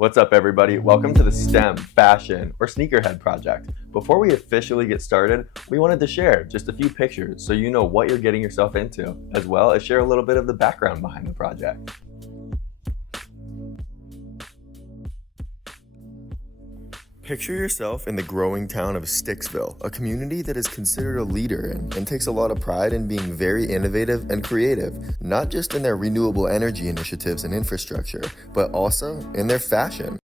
What's up, everybody? Welcome to the STEM, Fashion, or Sneakerhead project. Before we officially get started, we wanted to share just a few pictures so you know what you're getting yourself into, as well as share a little bit of the background behind the project. Picture yourself in the growing town of Sticksville, a community that is considered a leader and takes a lot of pride in being very innovative and creative, not just in their renewable energy initiatives and infrastructure, but also in their fashion.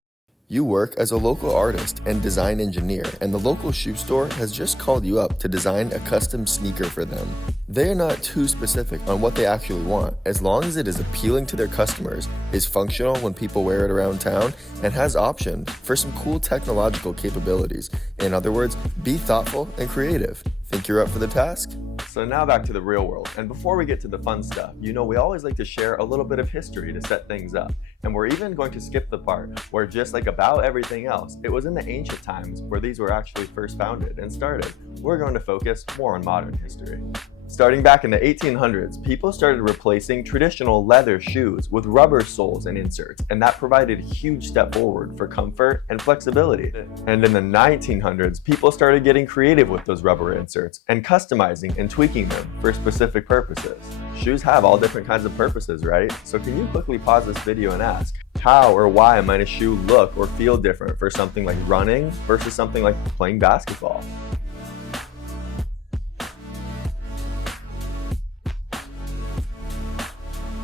You work as a local artist and design engineer, and the local shoe store has just called you up to design a custom sneaker for them. They are not too specific on what they actually want, as long as it is appealing to their customers, is functional when people wear it around town, and has option for some cool technological capabilities. In other words, be thoughtful and creative. Think you're up for the task? So now back to the real world, and before we get to the fun stuff, we always like to share a little bit of history to set things up. And we're even going to skip the part where, just like about everything else, it was in the ancient times where these were actually first founded and started. We're going to focus more on modern history. Starting back in the 1800s, people started replacing traditional leather shoes with rubber soles and inserts, and that provided a huge step forward for comfort and flexibility. And in the 1900s, people started getting creative with those rubber inserts and customizing and tweaking them for specific purposes. Shoes have all different kinds of purposes, right? So can you quickly pause this video and ask, how or why might a shoe look or feel different for something like running versus something like playing basketball?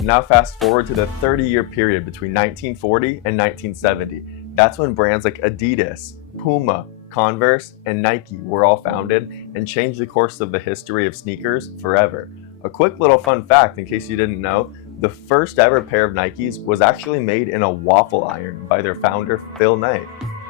Now fast forward to the 30-year period between 1940 and 1970. That's when brands like Adidas, Puma, Converse, and Nike were all founded and changed the course of the history of sneakers forever. A quick little fun fact in case you didn't know, the first ever pair of Nikes was actually made in a waffle iron by their founder, Phil Knight.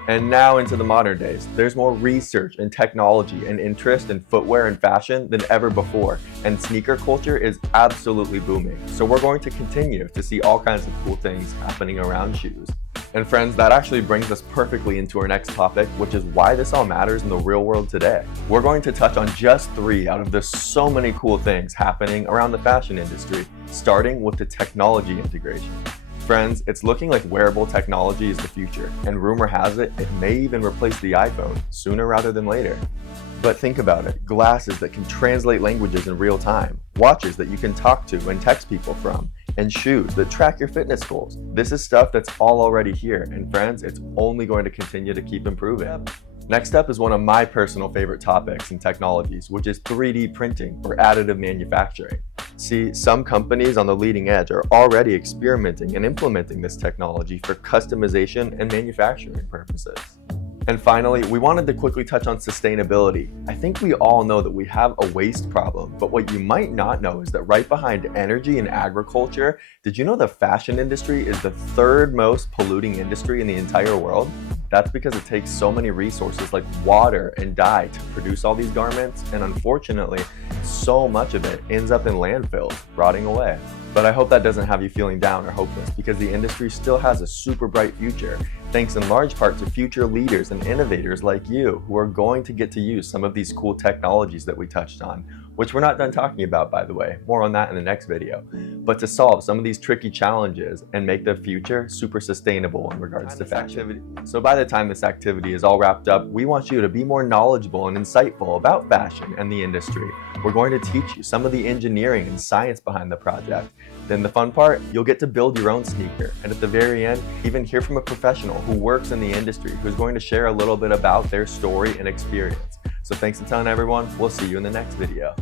And now into the modern days, there's more research and technology and interest in footwear and fashion than ever before, and sneaker culture is absolutely booming. So we're going to continue to see all kinds of cool things happening around shoes. And friends, that actually brings us perfectly into our next topic, which is why this all matters in the real world today. We're going to touch on just 3 out of the so many cool things happening around the fashion industry, starting with the technology integration. Friends, it's looking like wearable technology is the future, and rumor has it, it may even replace the iPhone sooner rather than later. But think about it, glasses that can translate languages in real time, watches that you can talk to and text people from, and shoes that track your fitness goals. This is stuff that's all already here, and friends, it's only going to continue to keep improving. Next up is one of my personal favorite topics and technologies, which is 3D printing or additive manufacturing. See, some companies on the leading edge are already experimenting and implementing this technology for customization and manufacturing purposes. And finally, we wanted to quickly touch on sustainability. I think we all know that we have a waste problem, but what you might not know is that right behind energy and agriculture, did you know the fashion industry is the 3rd most polluting industry in the entire world? That's because it takes so many resources like water and dye to produce all these garments, and unfortunately, so much of it ends up in landfills, rotting away. But I hope that doesn't have you feeling down or hopeless, because the industry still has a super bright future, thanks in large part to future leaders and innovators like you who are going to get to use some of these cool technologies that we touched on, which we're not done talking about, by the way. More on that in the next video. But to solve some of these tricky challenges and make the future super sustainable in regards to fashion. So by the time this activity is all wrapped up, we want you to be more knowledgeable and insightful about fashion and the industry. We're going to teach you some of the engineering and science behind the project. Then the fun part, you'll get to build your own sneaker. And at the very end, even hear from a professional who works in the industry who's going to share a little bit about their story and experience. So thanks a ton, everyone. We'll see you in the next video.